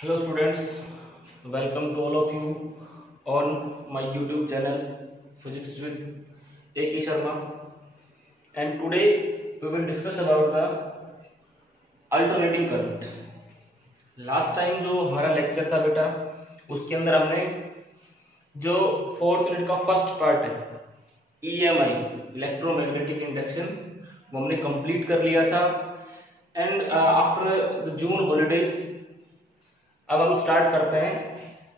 Hello students, welcome to all of you on my YouTube channel Physics with A.K. Sharma, and today we will discuss about the alternating current. Last time जो हमारा lecture था बेटा, उसके अंदर हमने जो fourth unit का first part है EMI इलेक्ट्रोमैग्नेटिक इंडक्शन वो हमने कंप्लीट कर लिया था। And after the June holidays अब हम स्टार्ट करते हैं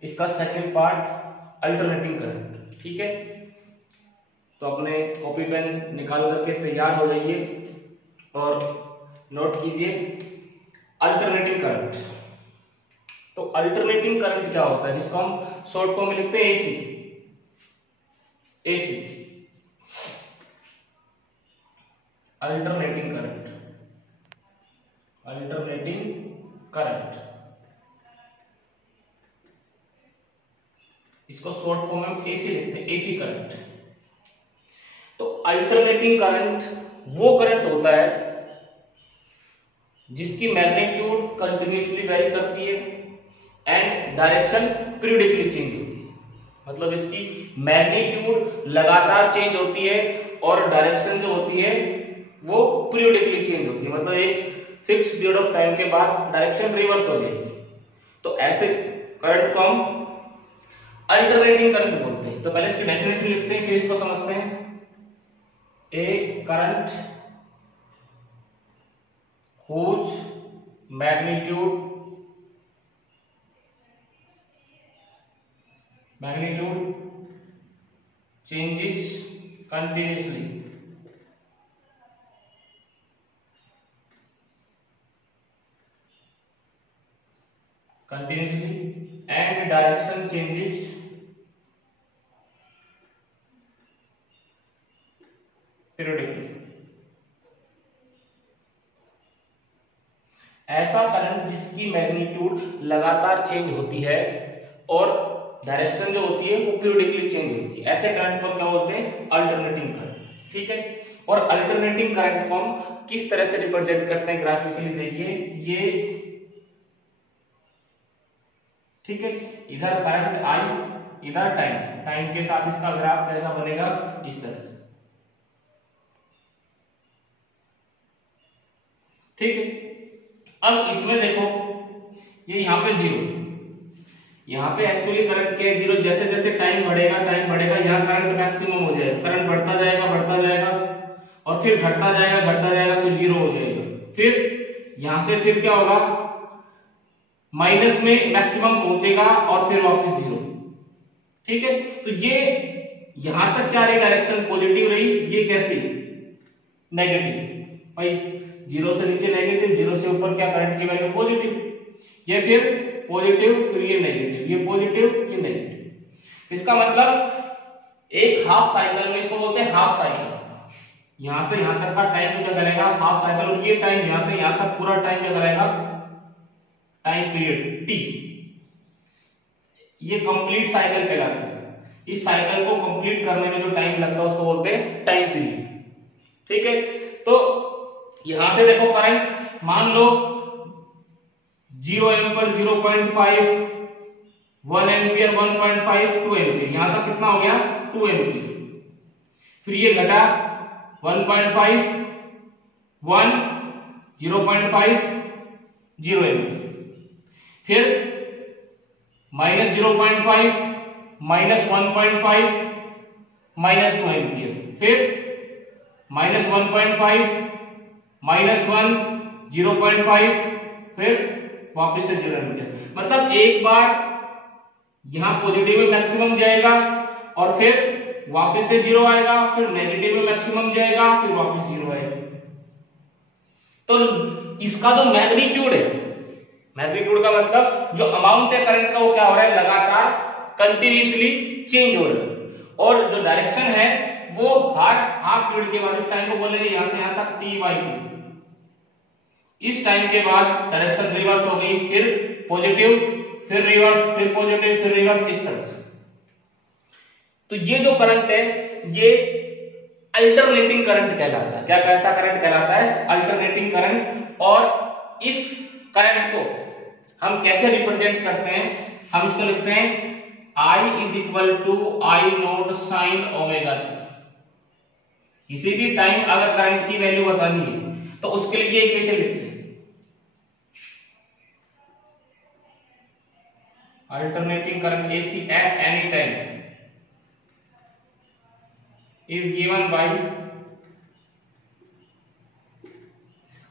इसका सेकंड पार्ट अल्टरनेटिंग करंट। ठीक है, तो अपने कॉपी पेन निकाल करके तैयार हो जाइए और नोट कीजिए अल्टरनेटिंग करंट। तो अल्टरनेटिंग करंट क्या होता है, जिसको हम शॉर्ट फॉर्म में लिखते हैं एसी। अल्टरनेटिंग करंट इसको शॉर्ट फॉर्म में हम एसी लिखते हैं, एसी करंट। तो अल्टरनेटिंग करंट वो करंट होता है जिसकी मैग्नीट्यूड कंटिन्यूअसली वेरी करती है एंड डायरेक्शन पीरियडिकली चेंज होती है। मतलब इसकी मैग्नीट्यूड लगातार चेंज होती है और डायरेक्शन जो होती है वो पीरियडिकली चेंज होती है। मतलब एक फिक्स पीरियड ऑफ टाइम के बाद डायरेक्शन रिवर्स हो जाएगी। तो ऐसे करंट को हम अल्टरनेटिंग करंट बोलते हैं। तो पहले इसकी डेफिनेशन लिखते हैं, फिर इसको समझते हैं। A current whose magnitude changes continuously and direction changes periodically। ऐसा करंट जिसकी मैग्नीट्यूड लगातार चेंज होती है और डायरेक्शन जो होती है वो पीरियडिकली चेंज होती है, ऐसे करंट को क्या बोलते हैं, अल्टरनेटिंग करंट। ठीक है, और अल्टरनेटिंग करंट को हम किस तरह से रिप्रेजेंट करते हैं ग्राफिकली, देखिए ये। ठीक है, इधर करंट आई, इधर टाइम के साथ इसका ग्राफ कैसा बनेगा, इस तरह से। ठीक है, अब इसमें देखो ये यहाँ पे जीरो, यहाँ पे एक्चुअली करंट क्या है, जीरो। जैसे जैसे टाइम बढ़ेगा यहाँ करंट मैक्सिमम हो जाएगा, करंट बढ़ता जाएगा और फिर घटता जाएगा फिर जीरो हो जाएगा। फिर यहाँ से फिर क्या होगा, माइनस में मैक्सिमम पहुंचेगा और फिर वापस जीरो। ठीक है, तो ये यहां तक क्या रही, डायरेक्शन पॉजिटिव रही, ये कैसी, नेगेटिव। भाई जीरो से नीचे नेगेटिव, जीरो से ऊपर क्या, करंट की वैल्यू पॉजिटिव। ये फिर पॉजिटिव, फिर ये नेगेटिव, ये पॉजिटिव, ये नेगेटिव। इसका मतलब एक हाफ साइकिल में, इसको बोलते हैं हाफ साइकिल। यहां से यहां तक का टाइम जो क्या करेगा, हाफ साइकिल। और ये टाइम यहां से यहां तक पूरा टाइम क्या करेगा, टाइम पीरियड टी। ये कंप्लीट साइकिल कहलाती है। इस साइकिल को कंप्लीट करने में जो टाइम लगता है उसको बोलते हैं टाइम पीरियड। ठीक है, तो यहां से देखो करंट मान लो 0 एम्पियर, 0.5, 1 एम्पियर, 1.5, 2 एम्पियर, यहां तक कितना हो गया, 2 एम्पियर। फिर ये घटा 1.5, 1, 0.5, 0 एम्पियर। फिर माइनस 0.5, माइनस 1.5, माइनस 2 एम्पियर। फिर माइनस 1.5, माइनस 1, 0.5, फिर वापस से 0 एम्पियर। मतलब एक बार यहां पॉजिटिव में मैक्सिमम जाएगा और फिर वापस से जीरो आएगा, फिर नेगेटिव में मैक्सिमम जाएगा, फिर वापस जीरो आएगा। तो इसका जो मैग्नीट्यूड है, मैग्नीट्यूड का मतलब जो अमाउंट है करंट का, वो क्या हो रहा है, लगातार कंटिन्यूअसली चेंज हो रहा है। और जो डायरेक्शन है वो हाफ पीरियड के बाद, इस टाइम को बोलेंगे यहां से यहां तक t/2। इस टाइम के बाद डायरेक्शन रिवर्स हो गई, फिर पॉजिटिव, फिर रिवर्स, फिर पॉजिटिव, फिर रिवर्स, इस तरह से। तो ये जो करंट है ये अल्टरनेटिंग करंट कहलाता है। क्या, कैसा करंट कहलाता है, अल्टरनेटिंग करंट। और इस करंट को हम कैसे रिप्रेजेंट करते हैं, हम इसको लिखते हैं I is equal to I naught sine omega T. किसी भी टाइम अगर करंट की वैल्यू बतानी है तो उसके लिए इक्वेशन लिखते हैं, alternating current AC at any time is given by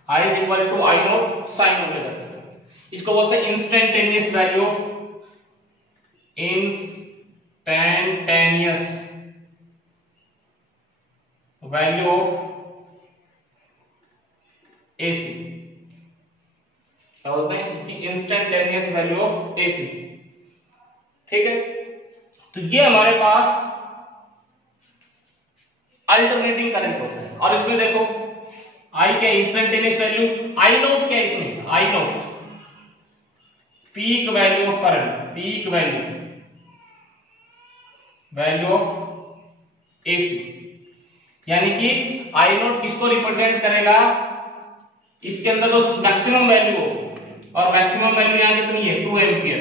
I is equal to I naught sin omega t। इसको बोलते हैं इंस्टेंटेनियस वैल्यू ऑफ AC। क्या बोलते हैं इसी इंस्टेंटेनियस वैल्यू ऑफ AC। ठीक है, तो ये हमारे पास अल्टरनेटिंग करंट होता है। और इसमें देखो आई क्या इंस्टेंटेनियस वैल्यू, आई नोट क्या इसमें, I naught peak value of current, peak value of AC. यानी कि आई नोट किसको रिप्रेजेंट करेगा, इसके अंदर जो मैक्सिमम वैल्यू हो, और मैक्सिमम वैल्यू यहां कितनी है 2 एम्पियर।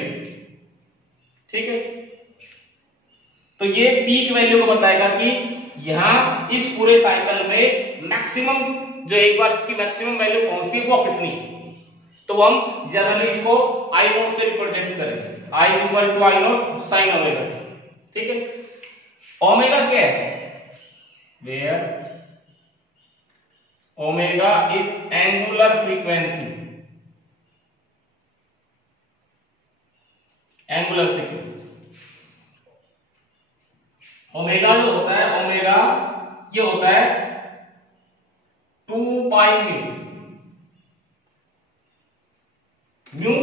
ठीक है, तो ये पीक वैल्यू को बताएगा कि यहां इस पूरे साइकिल में मैक्सिमम जो एक बार इसकी मैक्सिमम वैल्यू पहुंचती है वो कितनी है। तो हम जनरली इसको आई नोट से रिप्रेजेंट करेंगे, I is equal to I naught sine omega. ठीक है, ओमेगा क्या है, where omega is angular frequency, angular frequency. Omega जो होता है, ओमेगा ये होता है 2 पाई म्यू,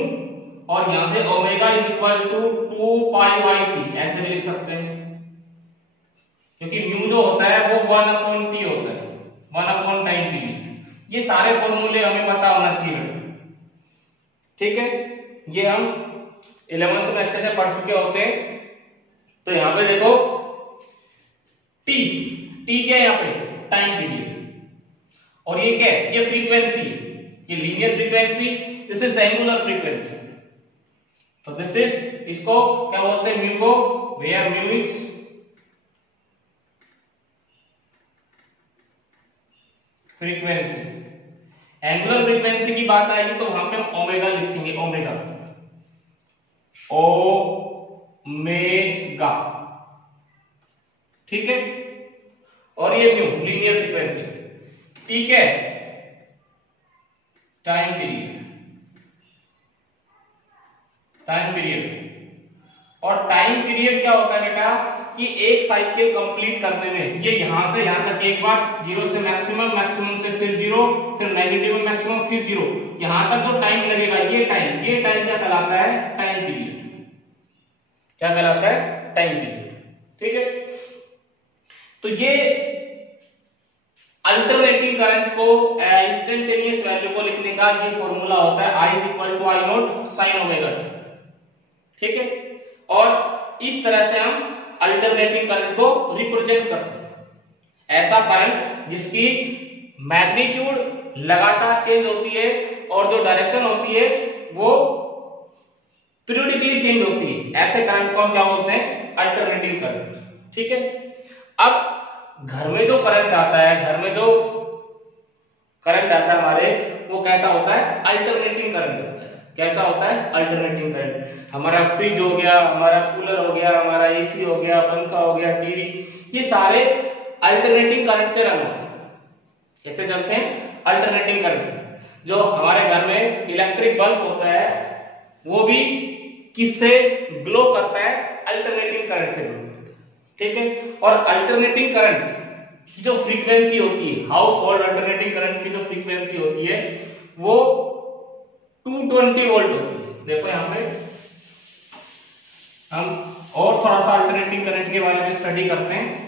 और यहां से omega is equal to 2 pi by T ऐसे भी लिख सकते हैं, क्योंकि म्यू जो होता है वो 1 अपॉन टी होता है, 1 अपॉन टाइम पीरियड। ये सारे फॉर्मूले हमें पता होना चाहिए। ठीक है, ये हम 11th में अच्छे से पढ़ चुके होते हैं। तो यहां पे देखो टी, टी क्या है यहाँ पे, टाइम पीरियड, और ये क्या है, ये फ्रीक्वेंसी, ये linear frequency, this is angular frequency. तो दिस इज, इसको क्या बोलते हैं, म्यू को, where mu is frequency. Angular frequency की बात आएगी तो वहां पे हम ओमेगा लिखेंगे, ओमेगा, ओमेगा। ठीक है, और ये म्यू लीनियर फ्रीक्वेंसी, ठीक है, टाइम पीरियड, टाइम पीरियड। और टाइम पीरियड क्या होता है बेटा, कि एक साइकिल कंप्लीट करने में ये यहां से यहां तक एक बार जीरो से मैक्सिमम, मैक्सिमम से फिर जीरो, फिर नेगेटिव मैक्सिमम, फिर जीरो, यहां तक जो टाइम लगेगा, ये टाइम क्या कहलाता है, टाइम पीरियड। क्या कहलाता है, टाइम पीरियड। ठीक है, तो ये अल्टरनेटिंग करंट को, इंस्टेंटेनियस वैल्यू को लिखने का ये फॉर्मूला होता है, I is equal to I naught sine omega t. ठीक है, और इस तरह से हम अल्टरनेटिंग करंट को रिप्रेजेंट करते हैं। ऐसा करंट जिसकी मैग्नीट्यूड लगातार चेंज होती है और जो डायरेक्शन होती है वो पीरियडिकली चेंज होती है, ऐसे करंट को हम क्या बोलते हैं, अल्टरनेटिंग करंट। ठीक है, अब घर में जो करंट आता है, घर में जो करंट आता है हमारे, वो कैसा होता है, अल्टरनेटिंग करंट होता है। कैसा होता है, अल्टरनेटिंग करंट। हमारा फ्रिज हो गया, हमारा कूलर हो गया, हमारा एसी हो गया, पंखा हो गया, टीवी, ये सारे अल्टरनेटिंग करंट से रन होते हैं। कैसे चलते हैं, अल्टरनेटिंग करंट से। जो हमारे घर में इलेक्ट्रिक बल्ब होता है वो भी किससे ग्लो करता है, अल्टरनेटिंग करंट से ग्लो करता है। ठीक है, और अल्टरनेटिंग करंट की जो फ्रीक्वेंसी होती है, हाउस होल्ड अल्टरनेटिंग करंट की जो फ्रीक्वेंसी होती है वो 220 वोल्ट होती है। देखो यहाँ पे हम और थोड़ा सा अल्टरनेटिंग करंट के बारे में स्टडी करते हैं।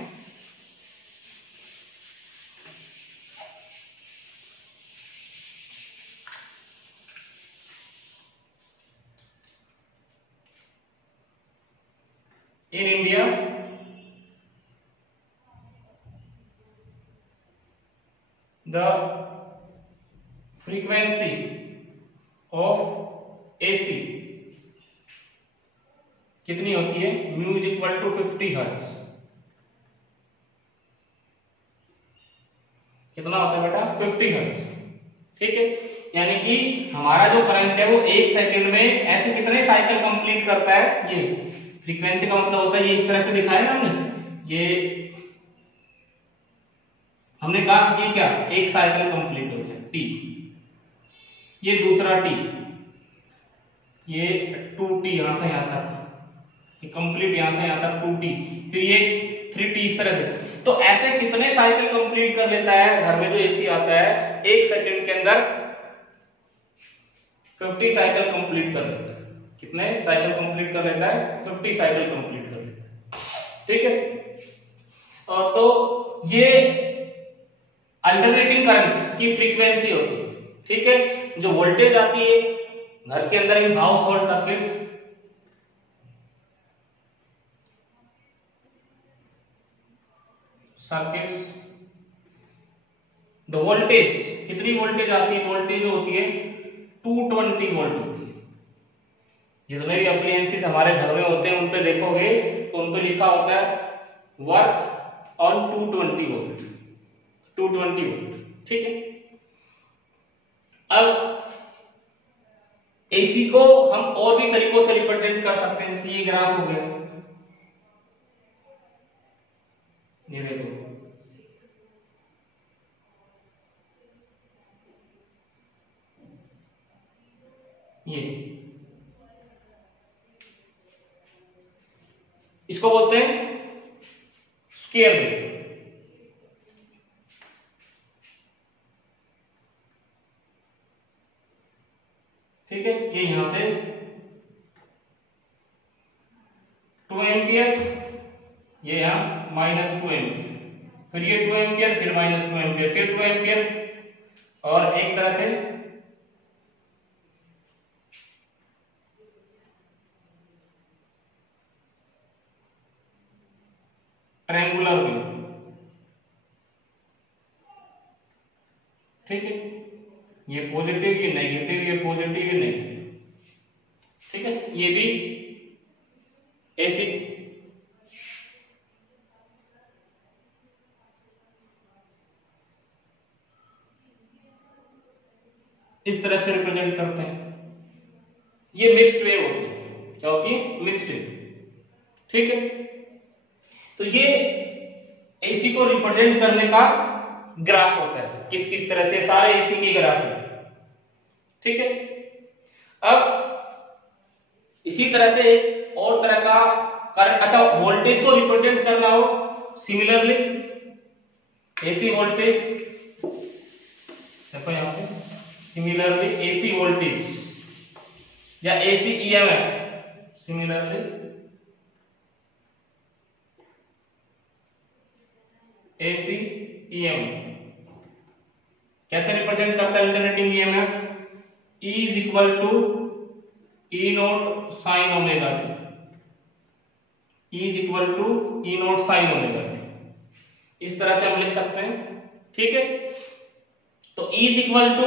In India, the frequency of AC कितनी होती है, mu is equal to 50 hertz. कितना होता है बेटा, 50 हर्ट्ज। ठीक है, यानी कि हमारा जो करंट है वो 1 सेकंड में ऐसे कितने साइकिल कंप्लीट करता है। ये फ्रीक्वेंसी का मतलब होता है, ये इस तरह से दिखाया ना हमने, ये हमने कहा कि क्या, एक साइकिल कंप्लीट हो गया टी, ये दूसरा टी, ये 2t यहां से यहां तक, ये कंप्लीट यहां से यहां तक 2t, फिर ये 3t, इस तरह से। तो ऐसे कितने साइकिल कंप्लीट कर लेता है घर में जो एसी आता है, 1 सेकंड के अंदर 50 साइकिल कंप्लीट कर लेता है। कितने साइकिल कंप्लीट कर लेता है, 50 साइकिल कंप्लीट कर लेता है। ठीक है, और तो ये अल्टरनेटिंग करंट की फ्रीक्वेंसी होती है। ठीक है, जो वोल्टेज आती है घर के अंदर in house hold circuit, the voltage, कितनी वोल्टेज आती है, वोल्टेज जो होती है 220 वोल्ट होती है। जितने भी अप्लायंसेस हमारे घर में होते हैं उन पे देखोगे तो उन पे लिखा होता है वर्क ऑन 220 वोल्ट, 220 वोल्ट। ठीक है, अब एसी को हम और भी तरीकों से रिप्रेजेंट कर सकते हैं, जैसे ये ग्राफ हो गया, ये देखो, ये इसको बोलते हैं स्क्वायर वेव। ठीक है, ये यहां से 2 एम्पियर, ये यहां -2 एम्पियर, फिर ये 2 एम्पियर, फिर -2 एम्पियर, फिर 2 एम्पियर, और एक तरह से ट्रायंगुलर वेव। ठीक है, ये पॉजिटिव, ये नेगेटिव, ये पॉजिटिव, ये नेगेटिव। ठीक है, ये भी ऐसी इस तरह से रिप्रेजेंट करते हैं। ये मिक्स्ड वेव होती है, क्या होती है, मिक्स्ड वेव। ठीक है, तो ये एसी को रिप्रेजेंट करने का ग्राफ होता है, किस किस तरह से, सारे एसी के ग्राफ है। ठीक है, अब इसी तरह से एक और तरह का करंट, अच्छा वोल्टेज को रिप्रेजेंट करना हो सिमिलरली, एसी वोल्टेज देखो यहां पे, सिमिलरली एसी वोल्टेज या AC EMF, similarly AC EMF कैसे रिप्रेजेंट करता है alternating EMF, E is equal to E naught sine omega t, E is equal to E naught sine omega t, इस तरह से हम लिख सकते हैं। ठीक है, तो E is equal to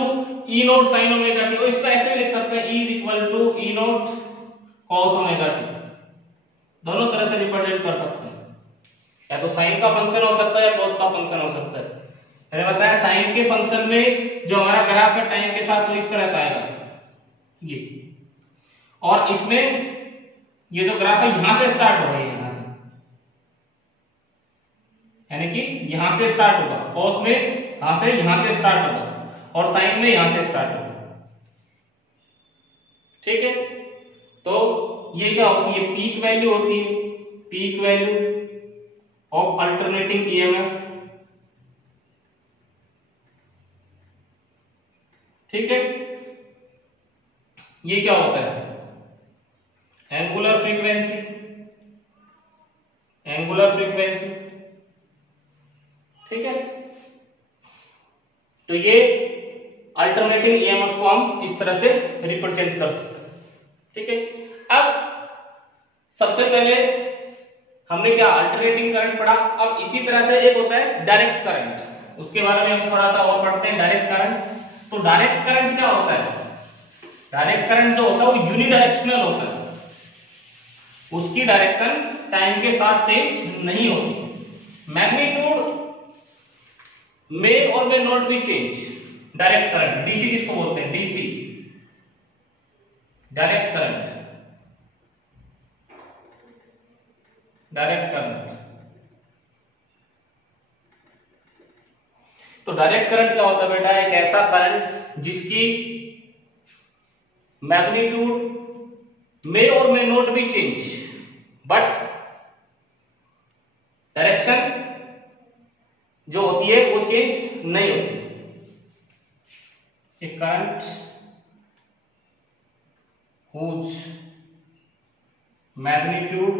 E naught sine omega t, और इसको ऐसे लिख सकते हैं E is equal to E naught cos omega t, दोनों तरह से रिप्रेजेंट कर सकते हैं, या तो साइन का फंक्शन हो सकता है या कॉस का फंक्शन हो सकता है। मैंने बताया साइन के फंक्शन में जो हमारा ग्राफ है टाइम के साथ वो इस तरह का आएगा ये, और इसमें ये जो ग्राफ है यहां से स्टार्ट होगा, यहां से, यानी कि यहां से स्टार्ट होगा, कॉस में यहां से स्टार्ट होगा, और साइन में यहां से स्टार्ट होगा। ठीक है, तो ये क्या होती है, पीक वैल्यू होती है, peak value of alternating EMF. ठीक है, ये क्या होता है, एंगुलर फ्रीक्वेंसी, एंगुलर फ्रीक्वेंसी। ठीक है, तो ये अल्टरनेटिंग ईएमएफ को हम इस तरह से रिप्रेजेंट कर सकते हैं। ठीक है, अब सबसे पहले हमने क्या अल्टरनेटिंग करंट पढ़ा, अब इसी तरह से एक होता है डायरेक्ट करंट, उसके बारे में हम थोड़ा सा और पढ़ते हैं। डायरेक्ट करंट, तो डायरेक्ट करंट क्या होता है, डायरेक्ट करंट जो होता है वो यूनिडायरेक्शनल होता है, उसकी डायरेक्शन टाइम के साथ चेंज नहीं होती। मैग्नीट्यूड मे और may not be change. Direct current DC किसको बोलते हैं, DC direct current, direct current. तो डायरेक्ट करंट क्या होता है बेटा, एक ऐसा करंट जिसकी मैग्नीट्यूड मे और may not be change but direction जो होती है वो चेंज नहीं होती। ए current whose magnitude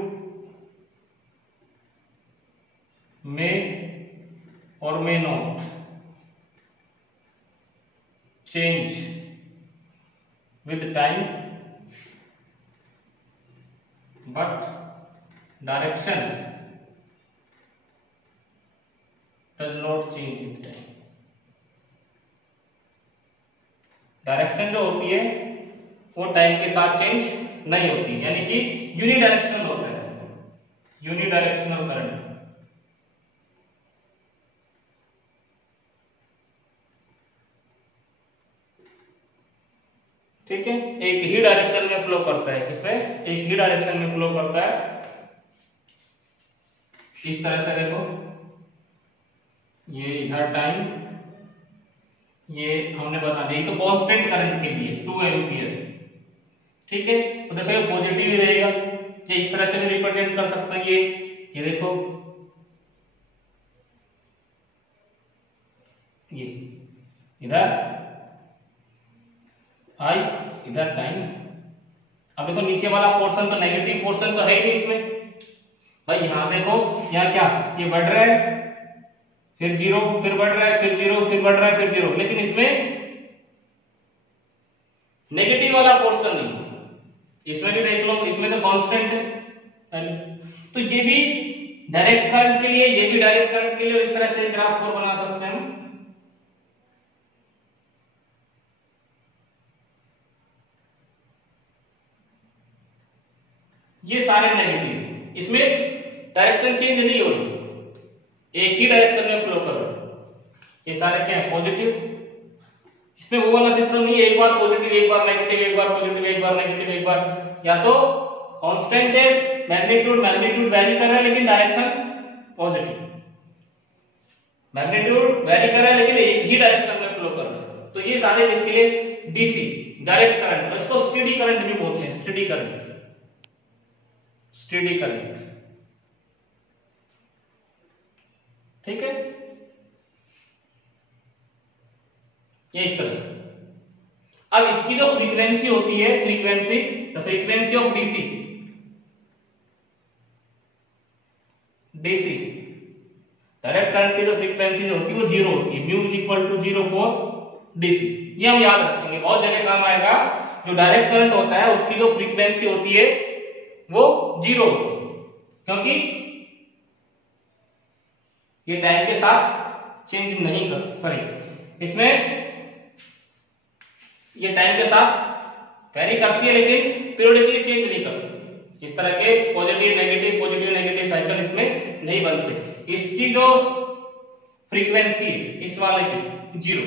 may or may not change with time but direction does not change with time। Direction जो होती है वो टाइम के साथ चेंज नहीं होती, यानी कि यूनिडायरेक्शनल होता है, यूनिडायरेक्शनल करंट। ठीक है, एक ही डायरेक्शन में फ्लो करता है, किसमें, एक ही डायरेक्शन में फ्लो करता है। इस तरह से देखो, ये इधर टाइम, ये हमने बना दिया, तो कांस्टेंट करंट के लिए 2 एम्पियर। ठीक है, तो देखो ये पॉजिटिव ही रहेगा, ये इस तरह से भी रिप्रेजेंट कर सकते हैं। ये देखो, ये इधर आई, इधर टाइम। अब देखो नीचे वाला पोर्शन तो नेगेटिव पोर्शन तो है ही नहीं इसमें भाई। यहां देखो, यहाँ क्या, ये बढ़ रहा है फिर 0, फिर बढ़ रहा है फिर 0, फिर बढ़ रहा है फिर 0, लेकिन इसमें नेगेटिव वाला पोर्शन नहीं। इसमें भी देख लो, इसमें तो कांस्टेंट है। तो ये भी डायरेक्ट करंट के लिए, ये भी डायरेक्ट करंट के लिए, और इस तरह से ग्राफ और बना सकते हैं हम। ये सारे नेगेटिव, इसमें डायरेक्शन चेंज नहीं हो रही, एक ही डायरेक्शन में फ्लो कर रहा है। ये सारे क्या है, पॉजिटिव। इसमें वो वाला सिस्टम नहीं है, एक बार पॉजिटिव एक बार नेगेटिव, एक बार पॉजिटिव एक बार नेगेटिव, एक बार, या तो कांस्टेंट है, मैग्नीट्यूड वेरी कर रहा है लेकिन डायरेक्शन पॉजिटिव, मैग्नीट्यूड वेरी कर रहा है लेकिन एक ही डायरेक्शन में फ्लो कर रहा है। तो ये सारे किसके लिए, डीसी डायरेक्ट करंट, और इसको स्टेडी करंट भी बोलते हैं, स्टेडी करंट, स्टेडी करंट। ठीक है, ये इस तरह से। अब इसकी जो फ्रीक्वेंसी होती है, frequency, the frequency of DC, DC direct current की जो फ्रीक्वेंसी होती है वो 0 होती है, mu is equal to 0 for DC. ये हम याद रखेंगे, बहुत जगह काम आएगा। जो डायरेक्ट करंट होता है उसकी जो फ्रीक्वेंसी होती है वो 0 होती है, क्योंकि ये टाइम के साथ चेंज नहीं करता, सॉरी, इसमें ये टाइम के साथ वेरी करती है लेकिन पीरियडिकली चेंज नहीं करती। इस तरह के पॉजिटिव नेगेटिव साइकिल इसमें नहीं बनते। इसकी जो फ्रीक्वेंसी है इस वाले की 0।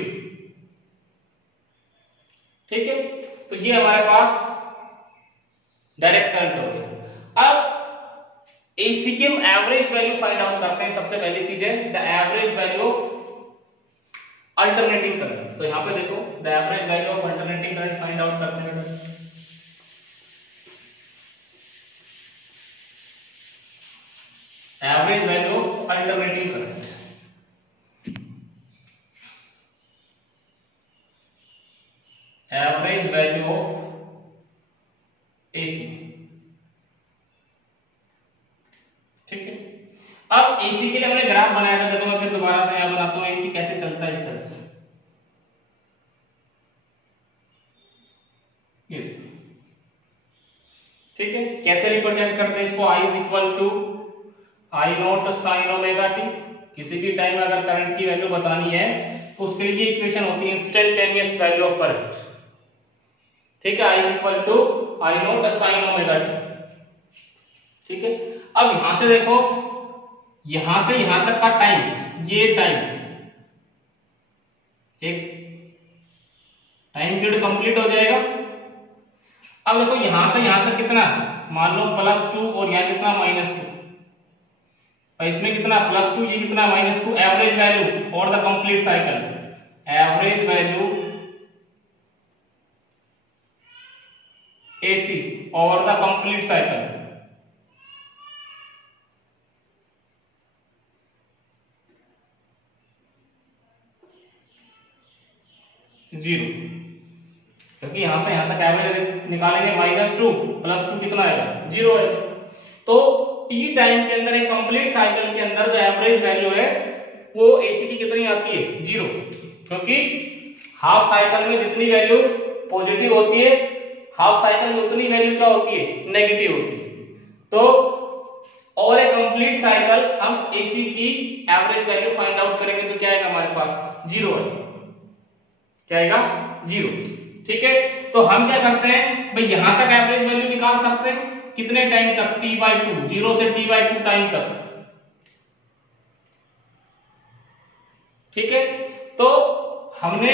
ठीक है, तो ये हमारे पास डायरेक्ट करंट हो गया। अब एसी की हम एवरेज वैल्यू फाइंड आउट करते हैं। सबसे पहली चीज है the average value of alternating current. तो यहां पे देखो, the average value of alternating current find out करते हैं। Average value of alternating current, average value of AC. ठीक है, अब एसी के लिए हमने ग्राफ बनाया था, देखो मैं फिर दोबारा से यहां बनाता हूं। एसी कैसे चलता है, इस तरह से, ये ठीक है। कैसे रिप्रेजेंट करते हैं इसको, I is equal to I naught sine omega T. किसी भी टाइम अगर करंट की वैल्यू बतानी है तो उसके लिए इक्वेशन होती है इंस्टेंटेनियस वैल्यू ऑफ करंट। ठीक है, I equal to I naught sine omega t. ठीक है, अब यहां से देखो, यहां से यहां तक का टाइम, ये टाइम, एक टाइम पीरियड कंप्लीट हो जाएगा। अब देखो यहां से यहां तक कितना, मान लो +2 और यहां कितना -2, और इसमें कितना +2, ये कितना -2, एवरेज वैल्यू और the complete cycle, average value AC और द कंप्लीट साइकिल, जीरो, क्योंकि यहां से यहां तक एवरेज निकालेंगे -2 +2 कितना आएगा, 0 है। तो t टाइम के अंदर एक कंप्लीट साइकिल के अंदर जो एवरेज वैल्यू है वो AC की कितनी आती है, 0, क्योंकि हाफ साइकिल में जितनी वैल्यू पॉजिटिव होती है, हाफ साइकिल में उतनी वैल्यू क्या होती है, नेगेटिव होती है। तो और एक कंप्लीट साइकिल हम AC की एवरेज वैल्यू फाइंड आउट करेंगे तो क्या आएगा हमारे पास, 0 है, क्या आएगा, 0। ठीक है, तो हम क्या करते हैं भाई, यहां तक एवरेज वैल्यू निकाल सकते हैं, कितने टाइम तक, t/2, 0 से t/2 टाइम तक। ठीक है, तो हमने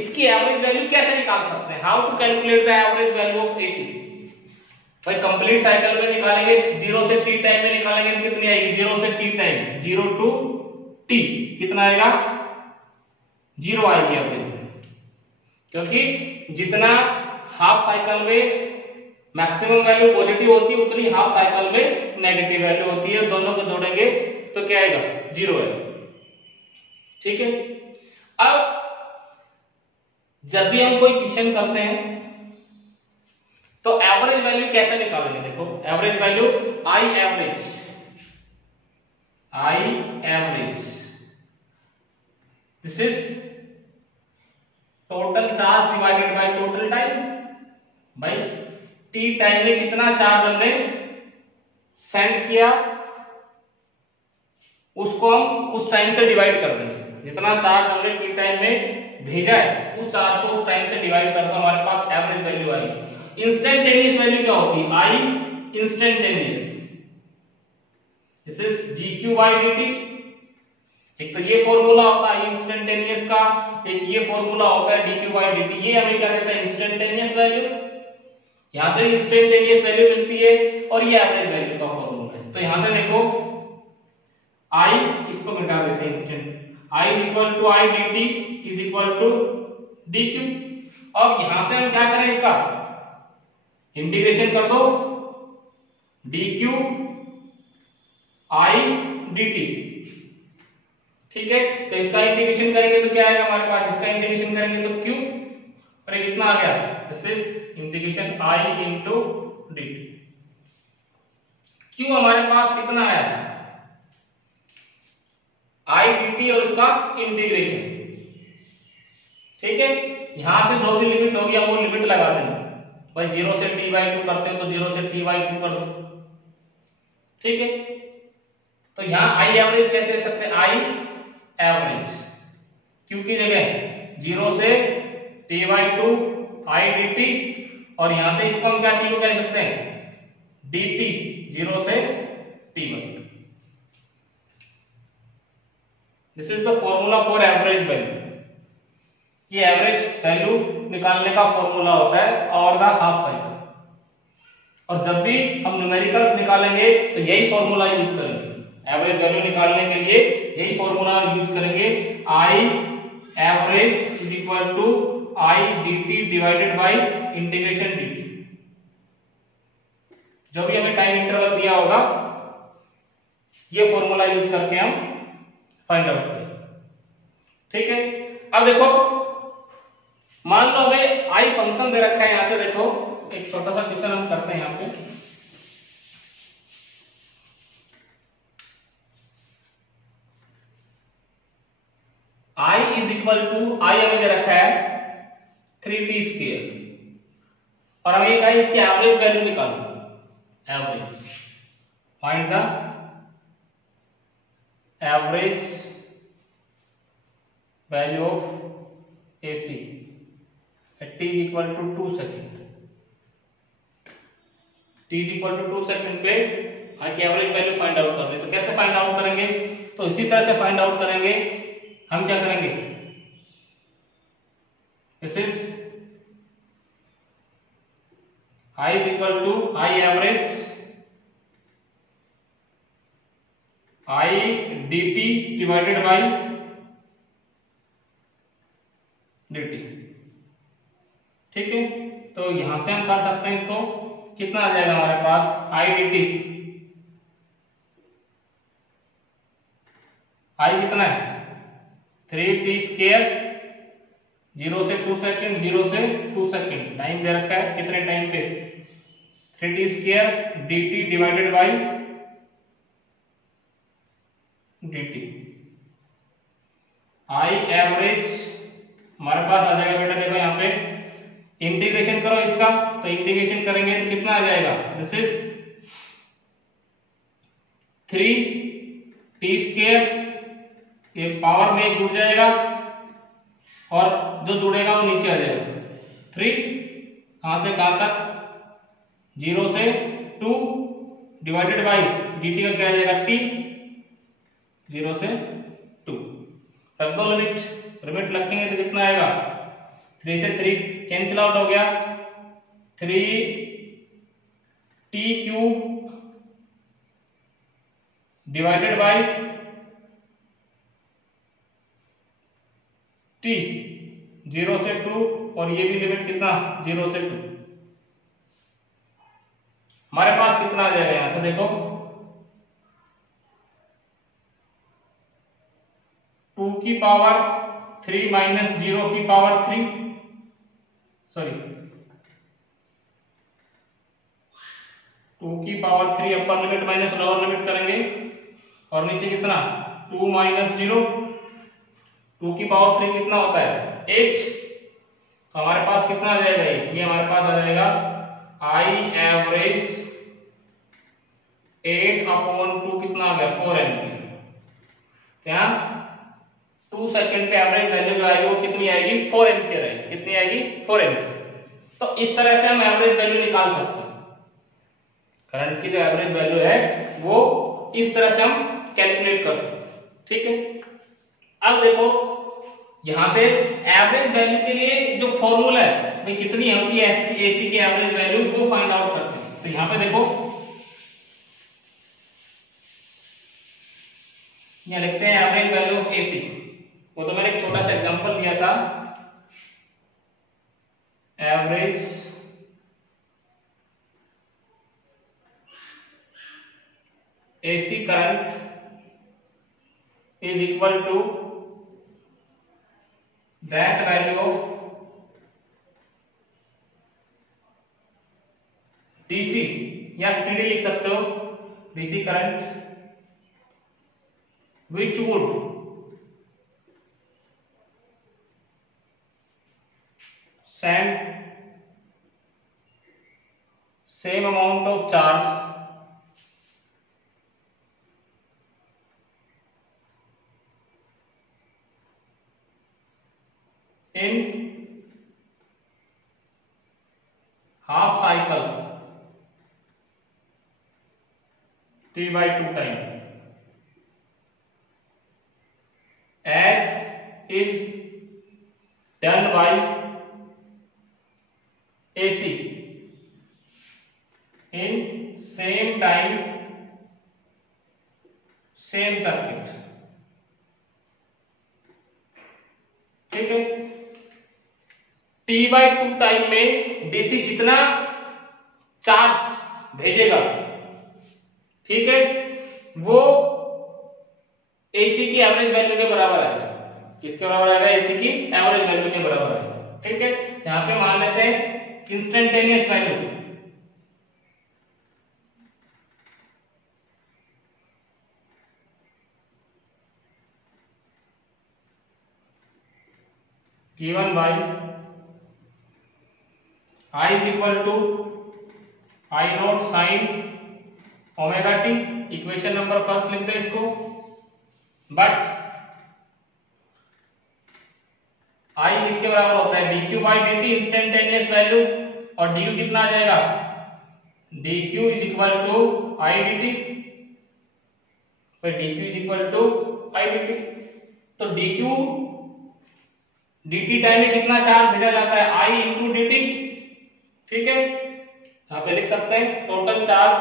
इसकी एवरेज वैल्यू कैसे निकाल सकते हैं, how to calculate the average value of AC। भाई कंप्लीट साइकिल में निकालेंगे, 0 से t टाइम में निकालेंगे तो कितनी आएगी, 0 से t टाइम, 0 टू t कितना आएगा, 0 आएगी एवरेज, क्योंकि जितना हाफ साइकिल में मैक्सिमम वैल्यू पॉजिटिव होती है उतनी हाफ साइकिल में नेगेटिव वैल्यू होती है, दोनों को जोड़ेंगे तो क्या आएगा, 0 है। ठीक है, अब जब भी हम कोई क्वेश्चन करते हैं तो एवरेज वैल्यू कैसे निकालेंगे, देखो average value I average, this is total charge divided by total time. भाई टी टाइम में कितना चार्ज हमने सेंड किया उसको हम उस टाइम से डिवाइड कर देंगे, जितना चार्ज हमने टी टाइम में भेजा है उस चार्ज को उस टाइम से डिवाइड कर दो, हमारे पास एवरेज वैल्यू आएगी। इंस्टेंटेनियस वैल्यू क्या होती है, I instantaneous, this is dq by dt। एक तो ये फॉर्मूला होता है इंस्टेंटेनियस का, एक ये फॉर्मूला होता है dq by dt, ये हमें क्या देता है, इंस्टेंटेनियस वैल्यू, यहां से इंस्टेंटेनियस वैल्यू मिलती है, और ये एवरेज वैल्यू का फॉर्मूला है। तो यहां से देखो I, इसको मिटा देते हैं, instant I is equal to I d t is equal to d q. अब यहां से हम क्या करें, इसका इंटीग्रेशन कर दो, D Q I d T. ठीक है, तो इसका इंटीग्रेशन करेंगे तो क्या आएगा हमारे पास, इसका इंटीग्रेशन करेंगे तो क्यू, और ये कितना आ गया, this is integration I into D T. Q हमारे पास कितना आया, आई डी टी और उसका इंटीग्रेशन। ठीक है, यहां से जो भी लिमिट होगी हम वो लिमिट लगा देंगे, भाई 0 से t/2 करते हैं तो 0 से t/2 कर दो। ठीक है, तो यहां आई एवरेज कैसे लिख सकते हैं, आई एवरेज क्यू की जगह 0 से t/2 आई डी टी, और यहां से इसको हम क्या टी को कह सकते हैं, dt 0 से t/2। This is the formula for average value, ये एवरेज वैल्यू निकालने का फॉर्मूला होता है और द हाफ साइकिल। और जब भी हम न्यूमेरिकल्स निकालेंगे तो यही फॉर्मूला यूज करेंगे, एवरेज वैल्यू निकालने के लिए यही फॉर्मूला यूज करेंगे, I average is equal to I d t divided by integration d t. जो भी हमें टाइम इंटरवल दिया होगा ये फॉर्मूला यूज करके हम फाइंड आउट करेंगे। ठीक है, अब देखो मान लो हमें आई फंक्शन दे रखा है, यहां से देखो एक छोटा सा क्वेश्चन हम करते हैं यहां पे। I is equal to, I हमें दे रखा है 3t², और हमें कहा इसकी एवरेज वैल्यू निकालो, average find the average value of AC t is equal to 2 second, t is equal to 2 second पे आई की एवरेज वैल्यू फाइंड आउट करनी है। तो कैसे फाइंड आउट करेंगे? तो इसी तरह से फाइंड आउट करेंगे। हम क्या करेंगे, this is i is equal to I average I dt divided by dt। ठीक है, तो यहां से हम कर सकते हैं इसको, कितना आ जाएगा हमारे पास I dt, I कितना है 3t स्क्वायर, 0 से 2 सेकेंड, 0 से 2 सेकेंड टाइम दे रखा है, कितने टाइम पे 3t square dt divided by dt। I average हमारे पास आ जाएगा बेटा, देखो यहाँ पे इंटीग्रेशन करो इसका, तो इंटीग्रेशन करेंगे तो कितना आ जाएगा, दिस इज 3t स्क्वायर, ये पावर में जुड़ जाएगा और जो जुड़ेगा वो नीचे आ जाएगा 3, कहां से कहां तक 0 से 2 डिवाइडेड बाई dt का क्या आ जाएगा t, 0 से 2, रख दो लिमिट, लिमिट रखेंगे तो कितना आएगा 3 से 3 कैंसिल आउट हो गया, 3t cube divided by t, 0 से 2, और ये भी लिमिट कितना 0 से 2, हमारे पास कितना आ जाएगा यहां से देखो 2 की पावर 3 माइनस 0 की पावर 3, सॉरी 2 की power 3 upper limit minus lower limit करेंगे, और नीचे कितना 2 माइनस 0, 2 की पावर 3 कितना होता है 8, तो हमारे पास कितना आ जाएगा, ये हमारे पास आ जाएगा आई एवरेज 8/2 कितना आ गया 4 एम्पीयर। क्या 2 सेकंड पे एवरेज वैल्यू जो आएगी वो कितनी आएगी 4 एम्पीयर आएगी, कितनी आएगी 4 एम्पीयर। तो इस तरह से हम एवरेज वैल्यू निकाल सकते हैं, करंट की जो एवरेज वैल्यू है वो इस तरह से हम कैलकुलेट कर सकते हैं। ठीक है, अब देखो यहां से एवरेज वैल्यू के लिए जो फॉर्मूला है भाई कितनी होती है एसी की एवरेज वैल्यू, वो फाइंड आउट करते हैं। तो यहां पे देखो यहाँ लिखते हैं एवरेज वैल्यू ऑफ एसी, वो तो मैंने एक छोटा सा एग्जांपल दिया था, average AC current is equal to that value of DC, या स्पीडी लिख सकते हो, DC current which would send same amount of charge in half cycle t/2 time as is done by AC in same time same circuit। ठीक है, t/2 time में DC जितना charge भेजेगा, ठीक है, वो एसी की एवरेज वैल्यू के बराबर आएगा। किसके बराबर आएगा? एसी की एवरेज वैल्यू के बराबर आएगा। ठीक है, यहां पे मान लेते हैं instantaneous value, given by I is equal to I naught sine omega t, equation number first लिखते हैं इसको, बट आई किसके बराबर होता है dq by dt instantaneous value, और du कितना आ जाएगा dq is equal to I dt, फिर dq is equal to I dt। तो dq dt टाइम में कितना चार्ज भेजा जाता है I इंटू dt, ठीक है। यहाँ पे लिख सकते हैं total charge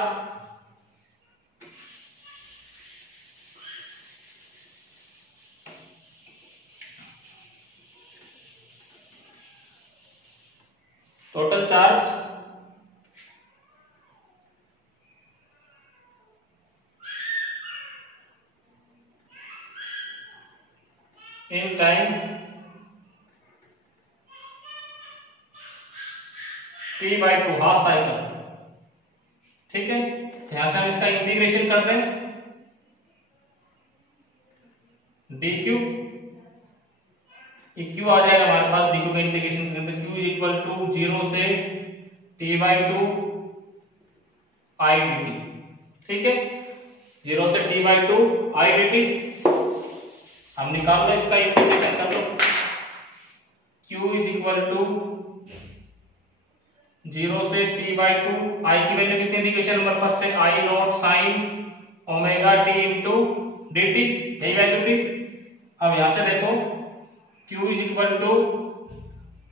in time t by to half cycle, ठीक है। यहां से हम इसका इंटीग्रेशन करते हैं, dq q आ जाएगा हमारे पास, dq का इंटीग्रेशन करते हैं q इज इक्वल टू 0 से t by two I dt, ठीक है। 0 से t by two I dt हम निकाल लो, इसका इंटीग्रेशन कर लो, q इज इक्वल टू 0 से t बाई टू, आई की वैल्यू कितनी दी क्वेश्चन नंबर फर्स्ट से, I naught sine omega t into dt, यही वैल्यू थी। अब यहां से देखो q is equal to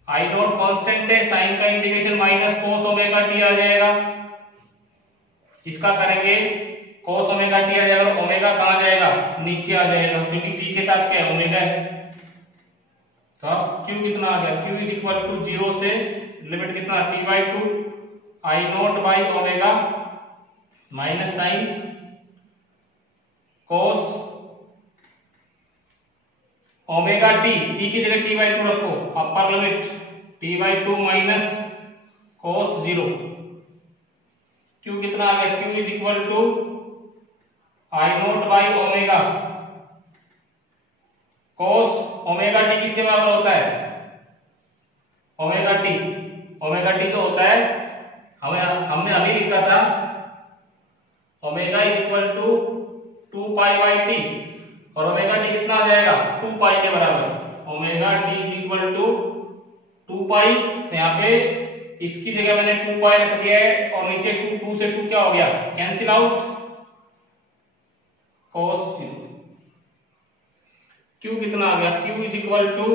I naught constant है, साइन का integration minus cos omega t आ जाएगा, इसका करेंगे कोस ओमेगा t आ जाएगा, ओमेगा कहां जाएगा नीचे आ जाएगा, क्योंकि t के साथ क्या है ओमेगा है। तो q कितना आ गया, q इज इक्वल टू 0 से लिमिट कितना t by two I naught by omega minus sine cos omega t, t की जगह t बाई टू रखो, upper limit t by two minus cos 0, q कितना आ गया, q is equal to I naught by omega cos omega t किसके बराबर होता है ओमेगा t, ओमेगा t जो होता है हमने अभी लिखा था omega is equal to 2 pi by t, और ओमेगा टी कितना आ जाएगा 2 पाई के बराबर, omega t is equal to 2 pi. यहाँ पे इसकी जगह मैंने 2 पाई रख दिया है, और नीचे 2 से 2 क्या हो गया कैंसिल आउट, cos 0। q कितना आ गया, q is equal to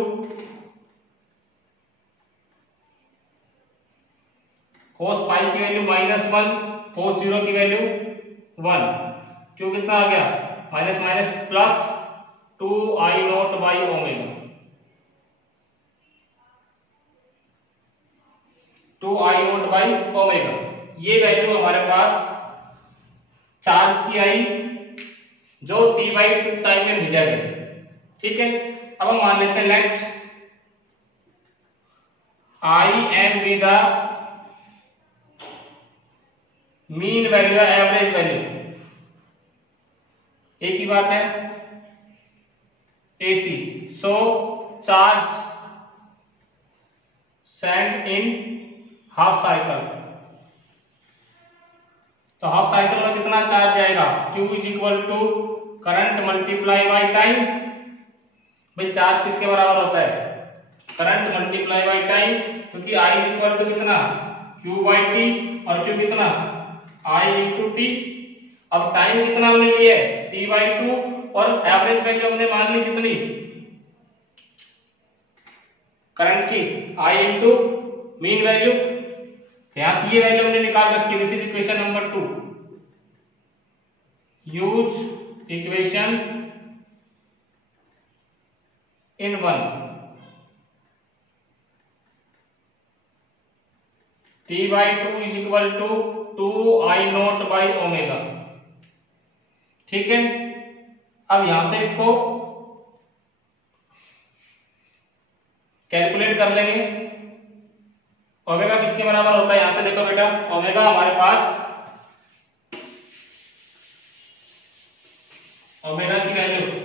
cos pi की वैल्यू -1, cos 0 की वैल्यू 1, q कितना आ गया minus minus plus 2 I naught by omega, 2 I naught by omega. ये वैल्यू हमारे पास चार्ज की आई जो t बाई टू टाइम में भेजा गया, ठीक है। अब हम मान लेते हैं let I M be the mean value या एवरेज वैल्यू, एक ही बात है AC, so charge send in half cycle, तो हाफ साइकिल में कितना चार्ज जाएगा, Q is equal to current multiply by time. भाई चार्ज किसके बराबर होता है करंट मल्टीप्लाई बाई टाइम, क्योंकि I इज इक्वल टू कितना Q बाई टी, और Q कितना I इंटू टी। अब टाइम कितना हमने लिया है t बाई टू, और एवरेज वैल्यू हमने मान ली कितनी करंट की I इंटू मीन वैल्यू, यहां से ये वैल्यू हमने निकाल रखी है, this is equation number 2। Use equation in 1, t by two is equal to 2 I naught by omega, ठीक है। अब यहां से इसको कैलकुलेट कर लेंगे, ओमेगा किसके बराबर होता है, यहां से देखो बेटा ओमेगा हमारे पास ओमेगा की value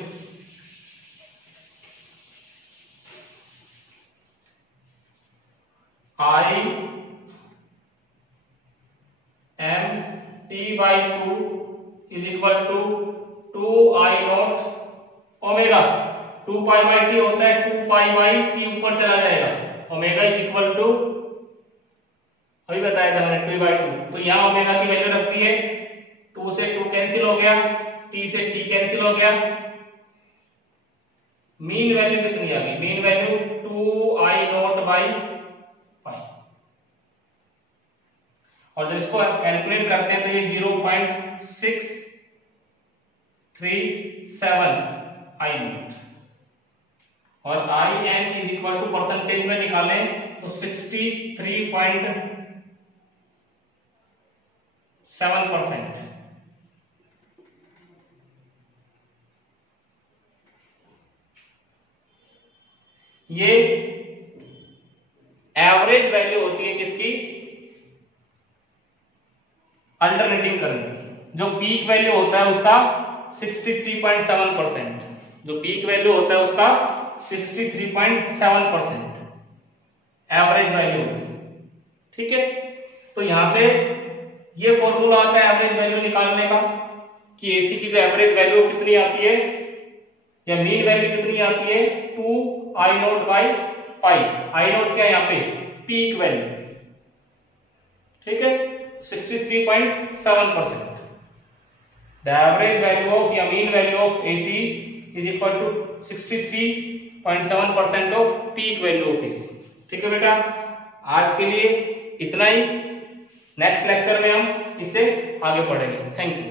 I M t by two is equal to 2 I naught omega, 2 pi by t होता है 2 पाई बाई टी ऊपर चला जाएगा, ओमेगा इज इक्वल टू, अभी बताया था मैंने 2 बाई 2, तो यहाँ ओमेगा की वैल्यू रखती है 2 से 2 कैंसिल हो गया, टी से टी कैंसिल हो गया, मीन वैल्यू कितनी आ गई, mean value 2i0 by pi, और जब इसको कैलकुलेट करते हैं तो ये 0.637 i0, और in is equal to percentage में निकालें तो 63.7%। ये एवरेज वैल्यू होती है किसकी, अल्टरनेटिंग करंट की। जो पीक वैल्यू होता है उसका 63.7%, जो पीक वैल्यू होता है उसका 63.7% एवरेज वैल्यू होती है, ठीक है। तो यहां से ये फॉर्मूला आता है एवरेज वैल्यू निकालने का कि एसी की जो एवरेज वैल्यू कितनी आती है या मीन वैल्यू कितनी आती है 2i0 बाई पाई, i0 क्या है यहाँ पे, पीक वैल्यू, ठीक है, 63.7%। The average value of या mean value of AC is equal to 63.7% of peak value of AC। ठीक है बेटा, आज के लिए इतना ही, नेक्स्ट लेक्चर में हम इससे आगे बढ़ेंगे। Thank you.